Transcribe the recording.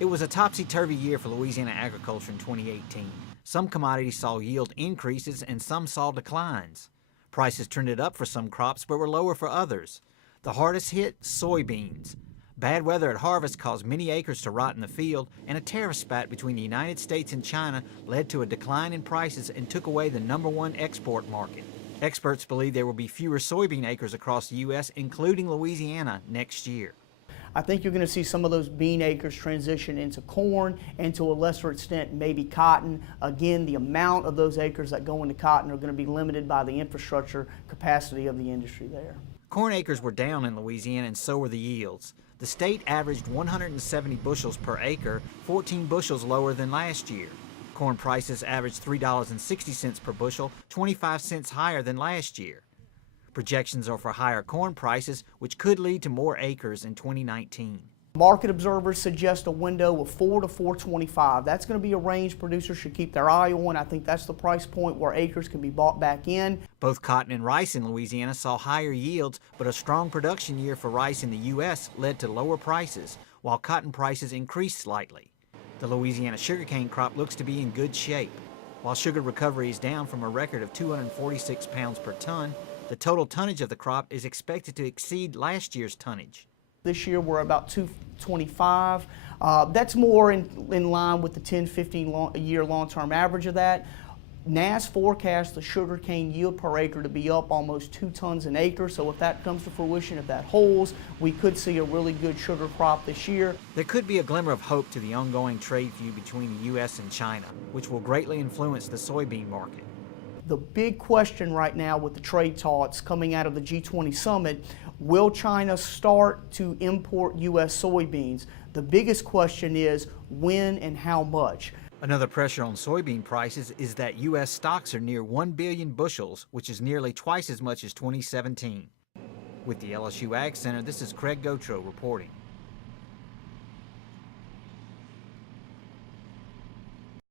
It was a topsy-turvy year for Louisiana agriculture in 2018. Some commodities saw yield increases and some saw declines. Prices trended up for some crops but were lower for others. The hardest hit, soybeans. Bad weather at harvest caused many acres to rot in the field, and a tariff spat between the United States and China led to a decline in prices and took away the #1 export market. Experts believe there will be fewer soybean acres across the U.S., including Louisiana, next year. I think you're going to see some of those bean acres transition into corn and to a lesser extent maybe cotton. Again, the amount of those acres that go into cotton are going to be limited by the infrastructure capacity of the industry there. Corn acres were down in Louisiana and so were the yields. The state averaged 170 bushels per acre, 14 bushels lower than last year. Corn prices averaged $3.60 per bushel, 25 cents higher than last year. Projections are for higher corn prices, which could lead to more acres in 2019. Market observers suggest a window of $4 to $4.25. That's going to be a range producers should keep their eye on. I think that's the price point where acres can be bought back in. Both cotton and rice in Louisiana saw higher yields, but a strong production year for rice in the U.S. led to lower prices, while cotton prices increased slightly. The Louisiana sugarcane crop looks to be in good shape. While sugar recovery is down from a record of 246 pounds per ton, the total tonnage of the crop is expected to exceed last year's tonnage. This year we're about 225. That's more in line with the 10-15 year long-term average of that. NASS forecasts the sugarcane yield per acre to be up almost 2 tons an acre, so if that comes to fruition, if that holds, we could see a really good sugar crop this year. There could be a glimmer of hope to the ongoing trade feud between the U.S. and China, which will greatly influence the soybean market. The big question right now with the trade talks coming out of the G20 summit, will China start to import U.S. soybeans? The biggest question is when and how much. Another pressure on soybean prices is that U.S. stocks are near 1 billion bushels, which is nearly twice as much as 2017. With the LSU AgCenter, this is Craig Gautreaux reporting.